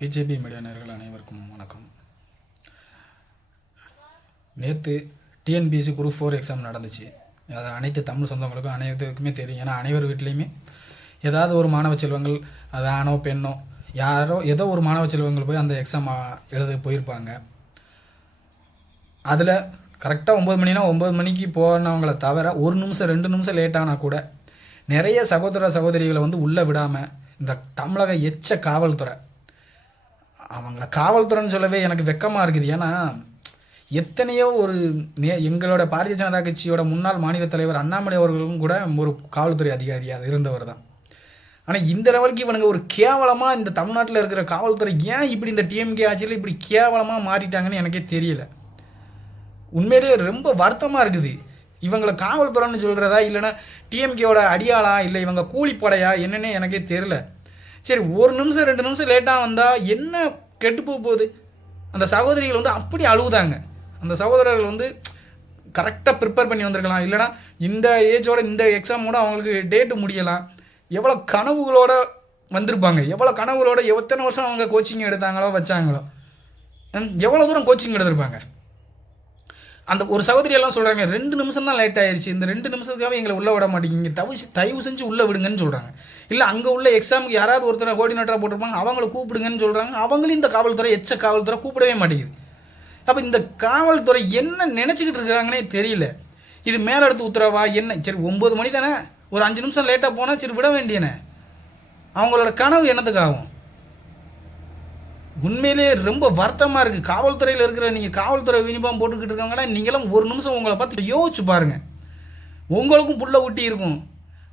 BJP media நேயர்கள் அனைவருக்கும் வணக்கம். நேற்று டிஎன்பிஎஸ்சி குரூப் 4 எக்ஸாம் நடந்துச்சு. அது அனைத்து தமிழ் சொந்தங்களுக்கும் அனைவருக்குமே தெரியும். ஏன்னா அனைவர் வீட்லேயுமே ஏதாவது ஒரு மாணவ செல்வங்கள், அது ஆணோ பெண்ணோ ஏதோ ஒரு மாணவ செல்வங்கள் போய் அந்த எக்ஸாம் எழுத போயிருப்பாங்க. அதில் கரெக்டாக 9 மணினா 9 மணிக்கு போனவங்களை தவிர 1 நிமிஷம் 2 நிமிஷம் லேட் ஆனால் கூட நிறைய சகோதர சகோதரிகளை உள்ளே விடாமல் இந்த தமிழக காவல்துறை, அவங்கள காவல்துறைன்னு சொல்லவே எனக்கு வெக்கமாக இருக்குது. ஏன்னா எத்தனையோ எங்களோட பாரதிய ஜனதா கட்சியோட முன்னாள் மாநில தலைவர் அண்ணாமலை அவர்களும் கூட ஒரு காவல்துறை அதிகாரியாக இருந்தவர் தான். ஆனால் இந்த லெவலுக்கு இவனுங்க ஒரு கேவலமாக இந்த தமிழ்நாட்டில் இருக்கிற காவல்துறை ஏன் இப்படி இந்த டிஎம்கே ஆட்சியில் இப்படி கேவலமாக மாறிட்டாங்கன்னு எனக்கே தெரியல. உண்மையிலேயே ரொம்ப வருத்தமாக இருக்குது. இவங்களை காவல்துறைன்னு சொல்கிறதா இல்லைன்னா டிஎம்கேவோட அடியாளா இல்லை இவங்க கூலிப்படையா என்னன்னே எனக்கே தெரியல. சரி, 1 நிமிஷம் 2 நிமிஷம் லேட்டாக வந்தால் என்ன கெட்டு போகுது? அந்த சகோதரிகள் அப்படி அழுகுதாங்க. அந்த சகோதரர்கள் கரெக்டாக ப்ரிப்பேர் பண்ணி வந்திருக்கலாம். இல்லைனா இந்த ஏஜோட இந்த எக்ஸாமோட அவங்களுக்கு டேட்டு முடியலாம். எவ்வளோ கனவுகளோடு வந்திருப்பாங்க, எவ்வளோ கனவுகளோட எத்தனை வருஷம் அவங்க கோச்சிங் எடுத்தாங்களோ வச்சாங்களோ, எவ்வளோ தூரம் கோச்சிங் எடுத்திருப்பாங்க. அந்த ஒரு சகோதரியெல்லாம் சொல்கிறாங்க 2 நிமிஷம் தான் லேட் ஆயிடுச்சு, இந்த 2 நிமிஷத்துக்காக எங்களை உள்ளே விட மாட்டேங்கிங்க, தயவு செஞ்சு உள்ளே விடுங்கன்னு சொல்கிறாங்க. இல்லை அங்கே உள்ள எக்ஸாமுக்கு யாராவது ஒருத்தரை கோஆர்டினேட்டராக போட்டிருப்பாங்க, அவங்கள கூப்பிடுங்கன்னு சொல்கிறாங்க. அவங்களும் இந்த காவல்துறை காவல்துறை கூப்பிடவே மாட்டேங்குது. அப்போ இந்த காவல்துறை என்ன நினச்சிக்கிட்டு இருக்கிறாங்கன்னே தெரியல. இது மேலெடுத்து உத்தரவா என்ன? சரி 9 மணி தானே, ஒரு 5 நிமிஷம் லேட்டாக போனால் சரி விட வேண்டியனே. அவங்களோட கனவு என்னத்துக்கு ஆகும்? உண்மையிலே ரொம்ப வருத்தமாக இருக்குது. காவல்துறையில் இருக்கிற நீங்கள் காவல்துறை யூனிஃபார்ம் போட்டுக்கிட்டு இருக்கவங்கன்னா நீங்களும் 1 நிமிஷம் உங்களை பார்த்து யோசிச்சு பாருங்கள். உங்களுக்கும் புள்ள குட்டி இருக்கும்,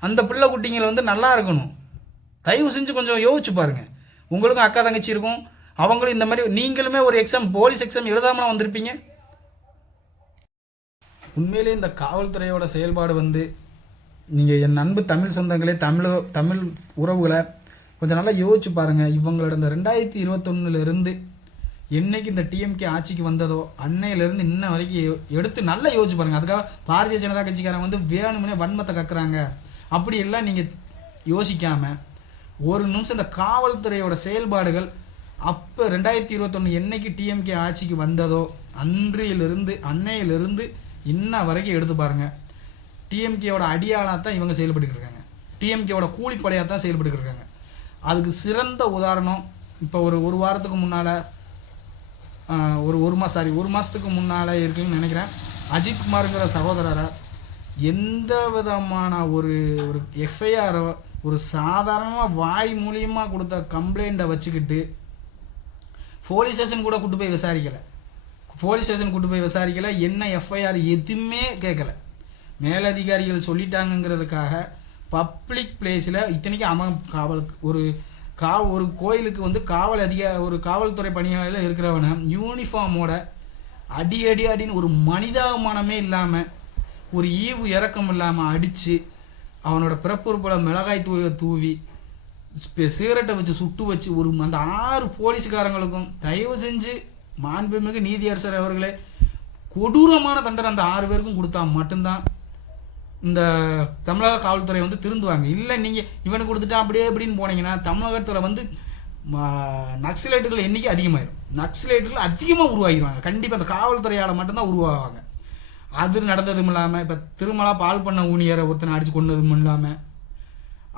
அந்த பிள்ளை குட்டிங்களை நல்லா இருக்கணும். தயவு செஞ்சு கொஞ்சம் யோசிச்சு பாருங்கள். உங்களுக்கும் அக்கா தங்கச்சி இருக்கும், அவங்களும் இந்த மாதிரி நீங்களுமே ஒரு எக்ஸாம் போலீஸ் எக்ஸாம் எழுதாமலாம் வந்திருப்பீங்க. உண்மையிலே இந்த காவல்துறையோட செயல்பாடு நீங்கள் என் அன்பு தமிழ் சொந்தங்களே, தமிழ் உறவுகளை கொஞ்சம் நல்லா யோசிச்சு பாருங்கள். இவங்களோட இந்த 2021 என்னைக்கு இந்த டிஎம்கே ஆட்சிக்கு வந்ததோ அன்னையிலேருந்து இன்ன வரைக்கும் எடுத்து நல்லா யோசிச்சு பாருங்கள். அதுக்காக பாரதிய ஜனதா கட்சிக்காரங்க வேணும்னே வன்மத்தை கக்குறாங்க அப்படி எல்லாம் நீங்கள் யோசிக்காமல் 1 நிமிஷம் இந்த காவல்துறையோட செயல்பாடுகள் அப்போ 2021 என்னைக்கு டிஎம்கே ஆட்சிக்கு வந்ததோ அன்னையிலிருந்து இன்ன வரைக்கும் எடுத்து பாருங்கள். டிஎம்கேவோட அடியாளாக தான் இவங்க செயல்பட்டுக்கிட்டு இருக்காங்க, டிஎம்கேவோட கூலிப்படையாக தான் செயல்பட்டுக்கிட்டு இருக்காங்க. அதுக்கு சிறந்த உதாரணம் இப்போ ஒரு வாரத்துக்கு முன்னால் ஒரு மாதத்துக்கு முன்னால் இருக்குன்னு நினைக்கிறேன். அஜித்குமாருங்கிற சகோதரரை எந்த விதமான ஒரு எஃப்ஐஆரோ ஒரு சாதாரணமாக வாய் மூலியமாக கொடுத்த கம்ப்ளைண்ட்டை வச்சுக்கிட்டு போலீஸ் ஸ்டேஷன் கூட கூட்டு போய் விசாரிக்கலை. என்ன எஃப்ஐஆர் எதுவுமே கேட்கல. மேலதிகாரிகள் சொல்லிட்டாங்கங்கிறதுக்காக பப்ளிக் பிளேஸில் இத்தனைக்கும் ஒரு கோயிலுக்கு ஒரு காவல்துறை பணியாளர் இருக்கிறவனை யூனிஃபார்மோட அடின்னு ஒரு மனிதாபிமானமே இல்லாமல், ஒரு ஈவு இறக்கம் இல்லாமல் அடித்து அவனோட பிறப்புறுப்பில் மிளகாய் தூவி சிகரெட்டை வச்சு சுட்டு வச்சு அந்த 6 போலீஸுக்காரங்களுக்கும் தயவு செஞ்சு மாண்புமிகு நீதியரசர் அவர்களே கொடூரமான தண்டனை அந்த 6 பேருக்கும் கொடுத்தா மட்டும்தான் இந்த தமிழக காவல்துறை திருந்துவாங்க. இல்லை நீங்கள் இவனுக்கு கொடுத்துட்டா அப்படியே எப்படின்னு போனீங்கன்னா தமிழகத்தில் நக்சலைட்டுகள் எண்ணிக்கை அதிகமாகிடும். நக்சலைட்டுகள் அதிகமாக உருவாகிடுவாங்க. கண்டிப்பாக அந்த காவல்துறையால் மட்டும்தான் உருவாகுவாங்க. அது நடந்ததும் இல்லாமல் இப்போ திருமலா பால் பண்ண ஊழியரை ஒருத்தனை அடித்து கொண்டதும் இல்லாமல்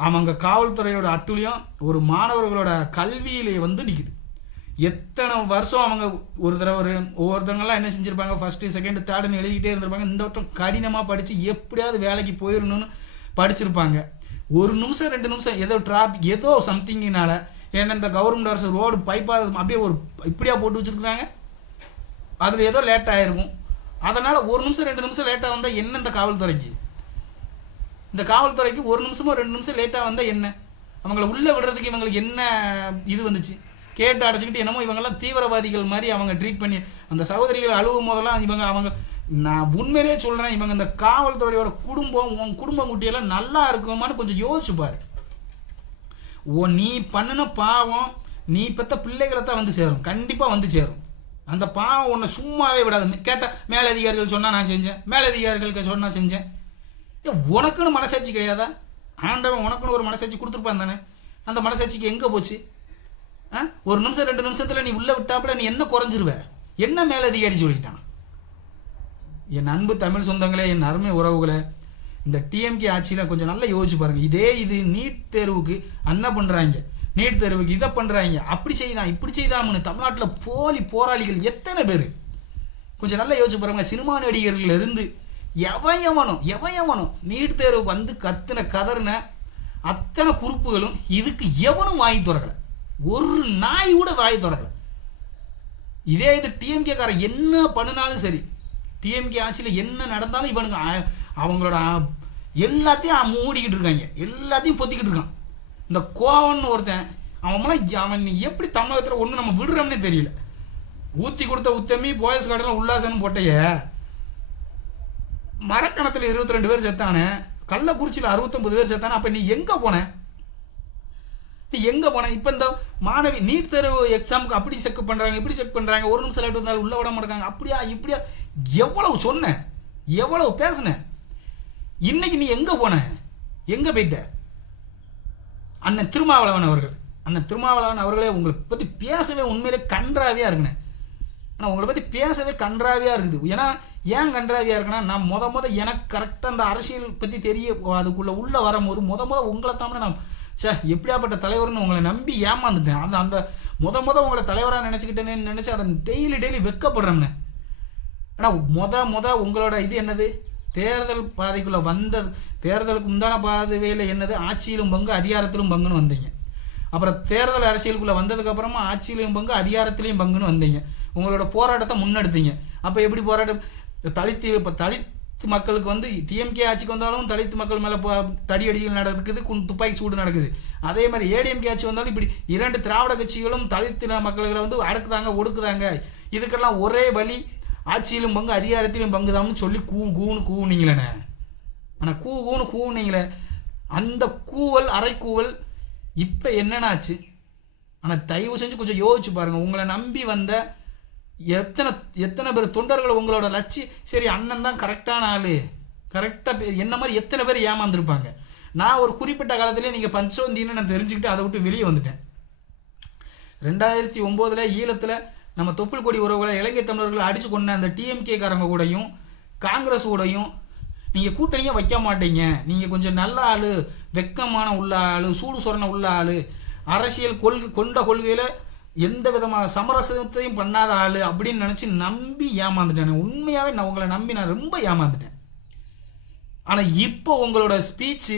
அவங்க காவல்துறையோட அட்டுழியம் ஒரு மாணவர்களோட கல்வியிலே நிற்குது. எத்தனை வருஷம் அவங்க ஒவ்வொருத்தவங்களாம் என்ன செஞ்சுருப்பாங்க, ஃபஸ்ட்டு செகண்ட் தேர்டுன்னு எழுதிக்கிட்டே இருந்திருப்பாங்க. இந்த வருஷம் கடினமாக படித்து எப்படியாவது வேலைக்கு போயிடணும்னு படிச்சிருப்பாங்க. 1 நிமிஷம் 2 நிமிஷம் ஏதோ டிராஃபிக் ஏதோ சம்திங்கினால, ஏன்னா இந்த கவர்மெண்ட் அரசு ரோடு பைப்பாக அப்படியே இப்படியா போட்டு வச்சுருக்குறாங்க, அதில் ஏதோ லேட் ஆகிருக்கும். அதனால் 1 நிமிஷம் 2 நிமிஷம் லேட்டாக வந்தால் என்ன? இந்த காவல்துறைக்கு 1 நிமிஷமோ 2 நிமிஷம் லேட்டாக வந்தால் என்ன? அவங்கள உள்ளே விடுறதுக்கு இவங்களுக்கு என்ன இது வந்துச்சு? கேட்டு அடைச்சிக்கிட்டு என்னமோ இவங்கெல்லாம் தீவிரவாதிகள் மாதிரி அவங்க ட்ரீட் பண்ணி அந்த சகோதரிகள் அழுவும் போதெல்லாம் நான் உண்மையிலேயே சொல்கிறேன், இவங்க இந்த காவல்துறையோட குடும்பம் குட்டியெல்லாம் நல்லா இருக்குமான்னு கொஞ்சம் யோசிச்சு பாரு. நீ பண்ணின பாவம் நீ பெற்ற பிள்ளைகளை தான் சேரும், கண்டிப்பாக சேரும். அந்த பாவம் உன்னை சும்மாவே விடாது. கேட்டால் மேலதிகாரிகள் சொன்னால் நான் செஞ்சேன், மேலதிகாரிகளுக்கு சொன்னால் செஞ்சேன். உனக்குன்னு மனசாட்சி கிடையாதா? ஆண்டவன் உனக்குன்னு ஒரு மனசாட்சி கொடுத்துருப்பான் தானே? அந்த மனசாட்சிக்கு எங்கே போச்சு? ஒரு நிமிஷம் 2 நிமிஷத்தில் நீ உள்ளே விட்டாப்புல நீ என்ன குறைஞ்சிருவ? என்ன மேலதிகாரி சொல்லிட்டான்? என் அன்பு தமிழ் சொந்தங்களே, என் அருமை உறவுகளே, இந்த டிஎம்கே ஆட்சியில் கொஞ்சம் நல்லா யோசிச்சு பாருங்க. இது நீட் தேர்வுக்கு என்ன பண்ணுறாங்க, நீட் தேர்வுக்கு இதை பண்ணுறாங்க, அப்படி செய்தான் இப்படி செய்தான்னு தமிழ்நாட்டில் போலி போராளிகள் எத்தனை பேர் கொஞ்சம் நல்லா யோசிச்சு பாருங்க. சினிமா நடிகர்கள் இருந்து எவனும் நீட் தேர்வுக்கு வந்து கத்துன கதறின அத்தனை குறிப்புகளும் இதுக்கு எவனும் வாங்கி திறக்கல. ஒரு நாய் கூட வாங்கி திறக்கல. இதே இது டிஎம்கே காரன் என்ன பண்ணினாலும் சரி, டிஎம்கே ஆட்சியில் என்ன நடந்தாலும் இவனுக்கு அவங்களோட எல்லாத்தையும் மூடிக்கிட்டு இருக்காங்க, எல்லாத்தையும் பொத்திக்கிட்டு இருக்கான். இந்த கோவன்னு ஒருத்தன் அவன் எப்படி தமிழகத்தில் ஒன்று நம்ம விடுறோம்னே தெரியல. ஊற்றி கொடுத்த உத்தமி போயஸ் கார்டெல்லாம் உல்லாசன்னு போட்டைய மரக்கணத்தில் 22 பேர் செத்தானே, கள்ளக்குறிச்சியில் 69 பேர் செத்தானே. அப்போ நீ எங்கே போன? இப்போ இந்த மாணவி நீட் தேர்வு எக்ஸாமுக்கு அப்படி செக் பண்ணுறாங்க, இப்படி செக் பண்ணுறாங்க, ஒரு நிமிஷம் லேட் இருந்தாலும் உள்ள விட மாட்டாங்க, அப்படியா இப்படியா எவ்வளவு சொன்னேன், எவ்வளவு பேசினேன். இன்னைக்கு நீ எங்கே போன, எங்கே போயிட்ட? அண்ணன் திருமாவளவன் அவர்களே உங்களை பற்றி பேசவே உண்மையிலே கன்றாவியாக இருக்குண்ணே. ஆனால் உங்களை பற்றி பேசவே கன்றாவியாக இருக்குது. ஏன் கன்றாவியாக இருக்குன்னா, நான் எனக்கு கரெக்டாக அந்த அரசியல் பற்றி தெரிய அதுக்குள்ளே உள்ளே வரும்போது உங்களை தாமரை நான் எப்படியாப்பட்ட தலைவர்னு உங்களை நம்பி ஏமாந்துட்டேன். அந்த உங்களை தலைவராக நினச்சிக்கிட்டேன்னு நினச்சி அதை டெய்லி வெக்கப்படுறேன்னு. ஆனால் உங்களோட இது என்னது, தேர்தல் பாதைக்குள்ளே வந்தது, தேர்தலுக்கு முந்தான பாதையில் என்னது, ஆட்சியிலும் பங்கு அதிகாரத்திலும் பங்குன்னு வந்தீங்க. அப்புறம் தேர்தல் அரசியலுக்குள்ளே வந்ததுக்கப்புறமா ஆட்சியிலையும் பங்கு அதிகாரத்திலையும் பங்குன்னு வந்தீங்க. உங்களோட போராட்டத்தை முன்னெடுத்தீங்க. அப்போ எப்படி போராட்டம்? தலித் மக்களுக்கு வந்து டிஎம்கே ஆட்சிக்கு வந்தாலும் தலித் மக்கள் மேலே தடியடிகள் நடக்குது, துப்பாக்கி சூடு நடக்குது. அதே மாதிரி ஏடிஎம்கே ஆட்சி வந்தாலும் இப்படி 2 திராவிட கட்சிகளும் தலித் மக்களை வந்து அடக்குதாங்க, ஒடுக்குதாங்க. இதுக்கெல்லாம் ஒரே வழி, ஆட்சியிலும் பங்கு அதிகாரத்திலும் பங்கு தான் சொல்லி கூவுனீங்களே. ஆனால் கூவுனீங்களே, அந்த கூவல் அரைக்கூவல் இப்போ என்னென்னாச்சு? ஆனால் தயவு செஞ்சு கொஞ்சம் யோசிச்சு பாருங்கள். உங்களை நம்பி வந்த எத்தனை பேர் தொண்டர்கள் உங்களோட சரி அண்ணன் தான் கரெக்டான ஆள், கரெக்டாக என்ன மாதிரி எத்தனை பேர் ஏமாந்துருப்பாங்க. நான் ஒரு குறிப்பிட்ட காலத்திலே நீங்கள் பஞ்சவந்தின்னு நான் தெரிஞ்சுக்கிட்டு அதை விட்டு வெளியே வந்துட்டேன். 2009 ஈழத்தில் நம்ம தொப்புள் கொடி உறவுகளை இலங்கை தமிழர்களை அடித்து கொண்ட அந்த டிஎம்கே காரங்க கூடயும் காங்கிரஸ் கூடயும் நீங்கள் கூட்டணியே வைக்க மாட்டீங்க. நீங்கள் கொஞ்சம் நல்ல ஆள், வெக்கமான உள்ள ஆள், சூடு சொரணை உள்ள ஆள், அரசியல் கொண்ட கொள்கையில் எந்த விதமான சமரசத்தையும் பண்ணாத ஆள் அப்படின்னு நினச்சி நம்பி ஏமாந்துட்டேன். உண்மையாகவே நான் உங்களை நம்பி நான் ரொம்ப ஏமாந்துட்டேன். ஆனால் இப்போ உங்களோட ஸ்பீச்சு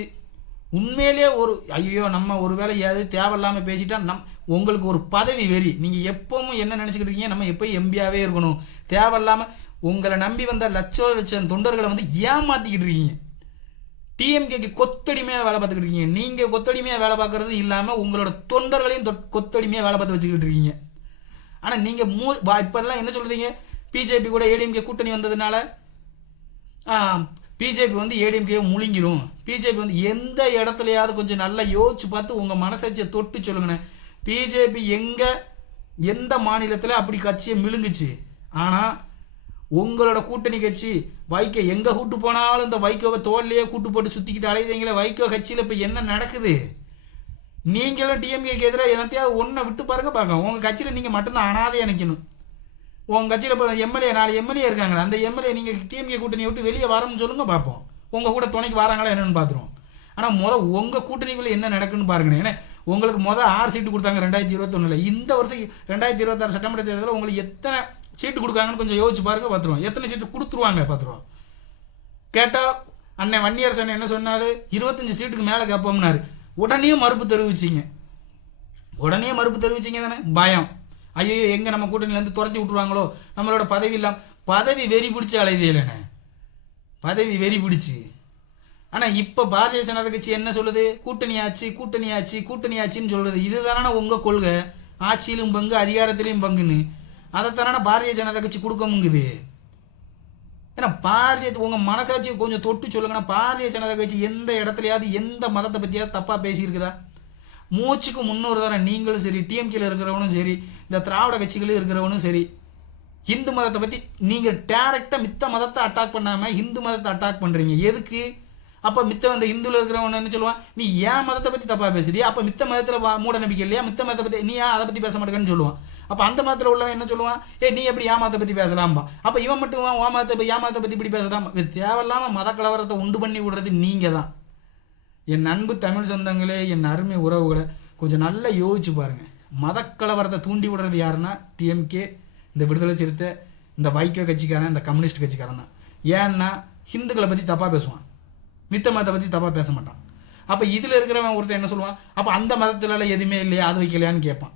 உண்மையிலே ஒரு ஐயோ நம்ம ஒரு வேளை ஏதாவது தேவையில்லாமல் பேசிட்டா உங்களுக்கு ஒரு பதவி வெறி. நீங்கள் எப்பவும் என்ன நினச்சிக்கிட்டு இருக்கீங்க, நம்ம எப்போயும் எம்பியாகவே இருக்கணும், தேவையில்லாமல் உங்களை நம்பி வந்த லட்சம் தொண்டர்களை வந்து ஏமாற்றிக்கிட்டு இருக்கீங்க. டிஎம்கேக்கு கொத்தடிமையாக வேலை பார்த்துக்கிட்டு இருக்கீங்க. நீங்கள் கொத்தடிமையாக வேலை பார்க்குறது இல்லாமல் உங்களோட தொண்டர்களையும் கொத்தடிமையாக வேலை பார்த்து வச்சுக்கிட்டு இருக்கீங்க. ஆனால் நீங்கள் இப்போல்லாம் என்ன சொல்கிறீங்க, பிஜேபி கூட ஏடிஎம்கே கூட்டணி வந்ததுனால பிஜேபி வந்து ஏடிஎம்கே முழுங்கிரும். பிஜேபி வந்து எந்த இடத்துலையாவது கொஞ்சம் நல்லா யோசிச்சு பார்த்து உங்கள் மனசாட்சியை தொட்டு சொல்லுங்கண்ணே. பிஜேபி எந்த மாநிலத்தில் அப்படி கட்சியை மிழுங்குச்சு? ஆனால் உங்களோட கூட்டணி கட்சி வைகோ எங்கே கூட்டு போனாலும் இந்த வைகோவை தோல்லையே கூட்டு போட்டு சுற்றிக்கிட்டு அலையுதீங்களே. வைகோ கட்சியில் இப்போ என்ன நடக்குது? நீங்களும் டிஎம்கேக்கு எதிராக என்னத்தையாவது ஒன்றை விட்டு பார்க்க உங்கள் கட்சியில் நீங்கள் மட்டும்தான் அனாதையாக நிற்கணும். உங்கள் கட்சியில் இப்போ எம்எல்ஏ 4 எம்எல்ஏ இருக்காங்களா, அந்த எம்எல்ஏ நீங்கள் டிஎம்கே கூட்டணியை விட்டு வெளியே வரணும்னு சொல்லுங்கள் பார்ப்போம். உங்கள் கூட துணைக்கு வராங்களா என்னென்னு பார்த்துருவோம். ஆனால் உங்கள் கூட்டணிக்குள்ளே என்ன நடக்குன்னு பாருங்கண்ணே. ஏன்னா உங்களுக்கு 6 சீட்டு கொடுத்தாங்க 2021. இந்த வருஷம் 2026 சட்டமன்ற தேர்தலில் உங்களுக்கு எத்தனை சீட்டு கொடுக்காங்கன்னு கொஞ்சம் யோசிச்சு பாருங்க, பார்த்துருவோம். எத்தனை சீட்டு கொடுத்துருவாங்க பார்த்துருவோம். கேட்டால் அண்ணன் வன்னியரசு அண்ணன் என்ன சொன்னார், 25 சீட்டுக்கு மேலே கேட்போம்னாரு. உடனே மறுப்பு தெரிவிச்சிங்க தானே. பயம், ஐயோ எங்கே நம்ம கூட்டணியிலேருந்து துரத்தி விட்ருவாங்களோ, நம்மளோட பதவி இல்லாமல் பதவி வெறி பிடிச்சி அலையுதேலண்ணே, பதவி வெறி பிடிச்சி. ஆனால் இப்போ பாரதிய ஜனதா கட்சி என்ன சொல்லுது, கூட்டணியாச்சின்னு சொல்கிறது. இதுதானே உங்கள் கொள்கை, ஆட்சியிலும் பங்கு அதிகாரத்திலையும் பங்குன்னு. அதைத்தானே பாரதிய ஜனதா கட்சி கொடுக்கமுங்குது. ஏன்னா உங்கள் மனசாட்சி கொஞ்சம் தொட்டு சொல்லுங்கன்னா, பாரதிய ஜனதா கட்சி எந்த இடத்துலையாவது எந்த மதத்தை பற்றியாவது தப்பாக பேசியிருக்குதா? மூச்சுக்கு 300 தானே நீங்களும் சரி, டிஎம்கேல இருக்கிறவனும் சரி, இந்த திராவிட கட்சிகளும் இருக்கிறவனும் சரி, ஹிந்து மதத்தை பற்றி நீங்கள் டேரெக்டாக மித்த மதத்தை அட்டாக் பண்ணாமல் ஹிந்து மதத்தை அட்டாக் பண்ணுறீங்க. எதுக்கு? அப்போ மித்த இந்த இந்துவில் இருக்கிறவன் என்ன சொல்லுவான், நீ ஏன் மதத்தை பற்றி தப்பாக பேசுறியா, அப்போ மித்த மதத்தில் மூட நம்பிக்கை இல்லையா, மித்த மதத்தை பற்றி நீ ஏன் அதை பற்றி பேச மாட்டேங்கன்னு சொல்லுவான். அப்போ அந்த மதத்தில் உள்ளவன் என்ன சொல்லுவான், நீ எப்படி ஏன் மதத்தை பற்றி பேசலாம்பா. அப்போ இவன் மட்டும் ஓ மதத்தை ஏன் மதத்தை பற்றி இப்படி பேசலாம். தேவையில்லாமல் மத கலவரத்தை உண்டு பண்ணி விடுறது நீங்கள் தான். என் அன்பு தமிழ் சொந்தங்களே, என் அருமை உறவுகளை கொஞ்சம் நல்லா யோசிச்சு பாருங்கள். மதக்கலவரத்தை தூண்டி விடுறது யாருன்னா டிஎம்கே, இந்த விடுதலை சிறுத்தை, இந்த வைகோ கட்சிக்காரன், இந்த கம்யூனிஸ்ட் கட்சிக்காரன் தான். ஏன்னா ஹிந்துக்களை பற்றி தப்பாக பேசுவான், மித்த மதத்தை பற்றி தப்பாக பேச மாட்டான். அப்போ இதில் இருக்கிறவன் ஒருத்தர் என்ன சொல்லுவான், அப்போ அந்த மதத்துலலாம் எதுவுமே இல்லையா, அது வைக்கலையான்னு கேட்பான்.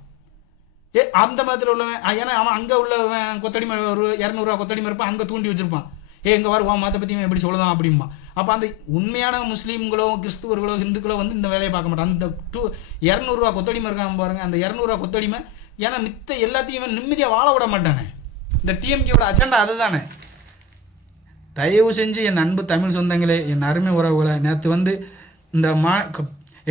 அந்த மதத்தில் உள்ளவன், ஏன்னா அவன் அங்கே உள்ளவன் கொத்தடி ஒரு 200 ரூபா கொத்தடி மறுப்பான், அங்கே தூண்டி வச்சுருப்பான். இங்கே வர உன் மதத்தை பற்றி எப்படி சொல்லலாம் அப்படிமா. அப்போ அந்த உண்மையான முஸ்லீம்களோ கிறிஸ்துவர்களோ ஹிந்துக்களோ வந்து இந்த வேலையை பார்க்க மாட்டான். அந்த 200 ரூபா கொத்தடிமை இருக்கான் பாருங்கள், அந்த 200 ரூபா கொத்தடிமை. ஏன்னா மித்த எல்லாத்தையும் நிம்மதியாக வாழ விட மாட்டானே. இந்த டிஎம்கேவோட அஜெண்டா அதுதானே. தயவு செஞ்சு என் அன்பு தமிழ் சொந்தங்களே, என் அருமை உறவுகளை, நேற்று வந்து இந்த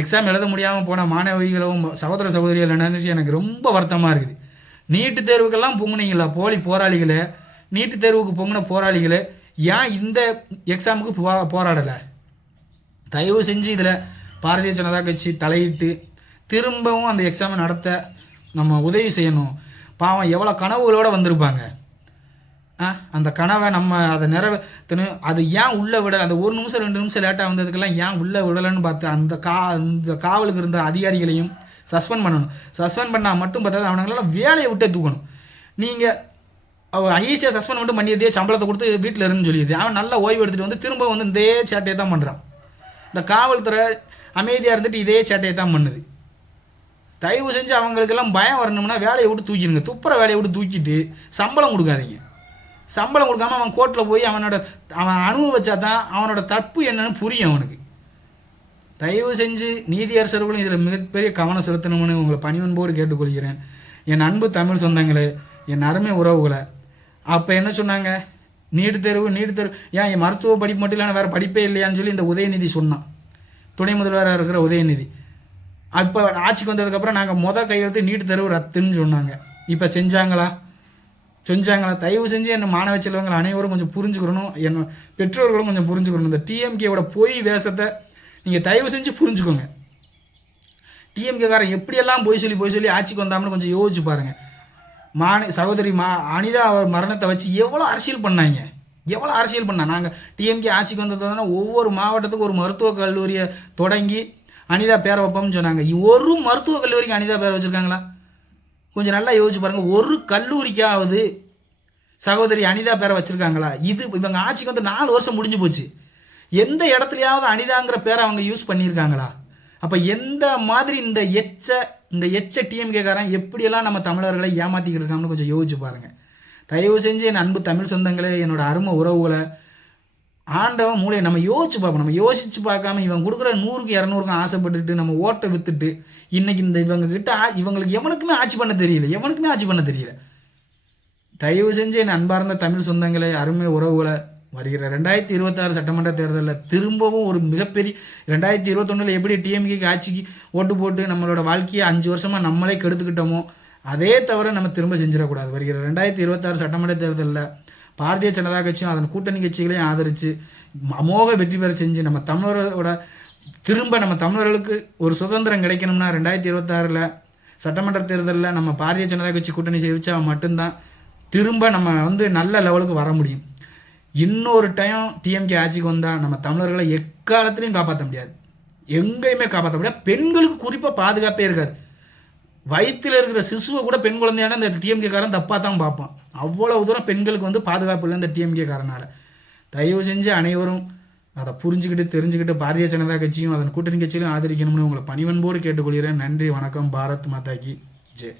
எக்ஸாம் எழுத முடியாமல் போன மாணவிகளும் சகோதர சகோதரிகள் நினைச்சு எனக்கு ரொம்ப வருத்தமாக இருக்குது. நீட்டு தேர்வுக்கெல்லாம் பொங்குனீங்களா போலி போராளிகளே, நீட்டு தேர்வுக்கு பொங்குன போராளிகளே, ஏன் இந்த எக்ஸாமுக்கு போராடலை? தயவு செஞ்சு இதில் பாரதிய ஜனதா கட்சி தலையிட்டு திரும்பவும் அந்த எக்ஸாமை நடத்த நம்ம உதவி செய்யணும். பாவம் எவ்வளோ கனவுகளோடு வந்திருப்பாங்க. அந்த கனவை நம்ம அதை நிறைவேற்றணும். அது ஏன் உள்ளே விடலை, அந்த 1 நிமிஷம் 2 நிமிஷம் லேட்டாக வந்ததுக்கெல்லாம் ஏன் உள்ளே விடலைன்னு பார்த்து அந்த காவலுக்கு இருந்த அதிகாரிகளையும் சஸ்பெண்ட் பண்ணணும். சஸ்பெண்ட் பண்ணால் மட்டும் பார்த்தா அவனுங்களால வேலையை விட்டே தூக்கணும். நீங்கள் ஈஸியாக சஸ்பெண்ட் மட்டும் பண்ணிடுதே, சம்பளத்தை கொடுத்து வீட்டில் இருந்துன்னு சொல்லிடுது. அவன் நல்லா ஓய்வு எடுத்துகிட்டு வந்து திரும்ப வந்து இதே சேட்டையை தான் பண்ணுறான். இந்த காவல்துறை அமைதியாக இருந்துட்டு இதே சேட்டையை தான் பண்ணுது. தயவு செஞ்சு அவங்களுக்கெல்லாம் பயம் வரணும்னா வேலையை விட்டு தூக்கிடுங்க. துப்புற வேலையை விட்டு தூக்கிட்டு சம்பளம் கொடுக்காதீங்க. சம்பளம் கொடுக்காம அவன் கோர்ட்டில் போய் அவன் அனுபவிச்சா தான் அவனோட தப்பு என்னன்னு புரியும் அவனுக்கு. தயவு செஞ்சு நீதியரசர்களும் இதில் மிகப்பெரிய கவனம் செலுத்தணும்னு உங்களை பணிவன்போடு கேட்டுக்கொள்கிறேன். என் அன்பு தமிழ் சொந்தங்களே, என் அருமை உறவுகளை, அப்போ என்ன சொன்னாங்க, நீட்டு தேர்வு ஏன் என் மருத்துவ படிப்பு மட்டும் இல்லைன்னா வேறு படிப்பே இல்லையான்னு சொல்லி இந்த உதயநிதி சொன்னான், துணை முதல்வராக இருக்கிற உதயநிதி. இப்போ ஆட்சிக்கு வந்ததுக்கப்புறம் நாங்கள் கையெழுத்து நீட்டு தேர்வு ரத்துன்னு சொன்னாங்க. இப்போ செஞ்சாங்களா? தயவு செஞ்சு என்ன மாணவ செல்வங்கள் அனைவரும் கொஞ்சம் புரிஞ்சுக்கணும், என் பெற்றோர்களும் கொஞ்சம் புரிஞ்சுக்கணும். இந்த டிஎம்கேவோட பொய் வேஷத்தை நீங்கள் தயவு செஞ்சு புரிஞ்சுக்கோங்க. டிஎம்கேக்காரன் எப்படியெல்லாம் பொய் சொல்லி ஆட்சிக்கு வந்தாமனு கொஞ்சம் யோசிச்சு பாருங்கள். சகோதரி அனிதா அவர் மரணத்தை வச்சு எவ்வளோ அரசியல் பண்ணாங்க. நாங்கள் டிஎம்கே ஆட்சிக்கு வந்ததுனா ஒவ்வொரு மாவட்டத்துக்கும் ஒரு மருத்துவக் கல்லூரியை தொடங்கி அனிதா பேரை வைப்போம்னு சொன்னாங்க. ஒரு மருத்துவக் கல்லூரிக்கு அனிதா பேரை வச்சுருக்காங்களா? கொஞ்சம் நல்லா யோசிச்சு பாருங்கள். ஒரு கல்லூரிக்காவது சகோதரி அனிதா பேரை வச்சுருக்காங்களா? இவங்க ஆட்சிக்கு வந்து 4 வருஷம் முடிஞ்சு போச்சு. எந்த இடத்துலையாவது அனிதாங்கிற பேரை அவங்க யூஸ் பண்ணியிருக்காங்களா? அப்போ எந்த மாதிரி இந்த எச்ச டிஎம்கேக்காரன் எப்படியெல்லாம் நம்ம தமிழர்களை ஏமாற்றிக்கிட்டு இருக்காங்கன்னு கொஞ்சம் யோசிச்சு பாருங்கள். தயவு செஞ்சு என் அன்பு தமிழ் சொந்தங்களே, என்னோட அருமை உறவுகளை, ஆண்டவன் மூளையை நம்ம யோசிச்சு பார்ப்போம். நம்ம யோசிச்சு பார்க்காம இவன் கொடுக்குற 100க்கு 200க்கும் ஆசைப்பட்டுட்டு நம்ம ஓட்டை விற்றுட்டு இன்றைக்கி இந்த இவங்களுக்கு எவனுக்குமே ஆட்சி பண்ண தெரியல. தயவு செஞ்சு என் அன்பார்ந்த தமிழ் சொந்தங்களே, அருமை உறவுகளை, வருகிற 2026 சட்டமன்ற தேர்தலில் திரும்பவும் ஒரு மிகப்பெரிய 2021 எப்படி டிஎம்கேக்கு ஆட்சிக்கு ஓட்டு போட்டு நம்மளோட வாழ்க்கையை 5 வருஷமாக நம்மளே கெடுத்துக்கிட்டோமோ அதே தவிர நம்ம திரும்ப செஞ்சிடக்கூடாது. வருகிற 2026 சட்டமன்ற தேர்தலில் பாரதிய ஜனதா கட்சியும் அதன் கூட்டணி கட்சிகளையும் ஆதரித்து அமோக வெற்றி பெற செஞ்சு நம்ம தமிழர்களுக்கு ஒரு சுதந்திரம் கிடைக்கணும்னா 2026 சட்டமன்ற தேர்தலில் நம்ம பாரதிய ஜனதா கட்சி கூட்டணி செய்விச்சா மட்டும்தான் திரும்ப நம்ம வந்து நல்ல லெவலுக்கு வர முடியும். இன்னொரு டைம் டிஎம்கே ஆட்சிக்கு வந்தால் நம்ம தமிழர்களை எக்காலத்துலையும் காப்பாற்ற முடியாது, எங்கேயுமே காப்பாற்ற முடியாது. பெண்களுக்கு குறிப்பாக பாதுகாப்பே இருக்காது. வயிற்றில் இருக்கிற சிசுவை கூட பெண் குழந்தையான இந்த டிஎம்கேக்காரன் தப்பாக தான் பார்ப்பான். அவ்வளவு தூரம் பெண்களுக்கு வந்து பாதுகாப்பு இல்லை இந்த டிஎம்கேக்காரனால். தயவு செஞ்சு அனைவரும் அதை புரிஞ்சுக்கிட்டு தெரிஞ்சுக்கிட்டு பாரதிய ஜனதா கட்சியும் அதன் கூட்டணி கட்சியிலும் ஆதரிக்கணும்னு உங்களை பணிவன்போடு கேட்டுக்கொள்கிறேன். நன்றி, வணக்கம். பாரத் மாதா கி ஜெய்.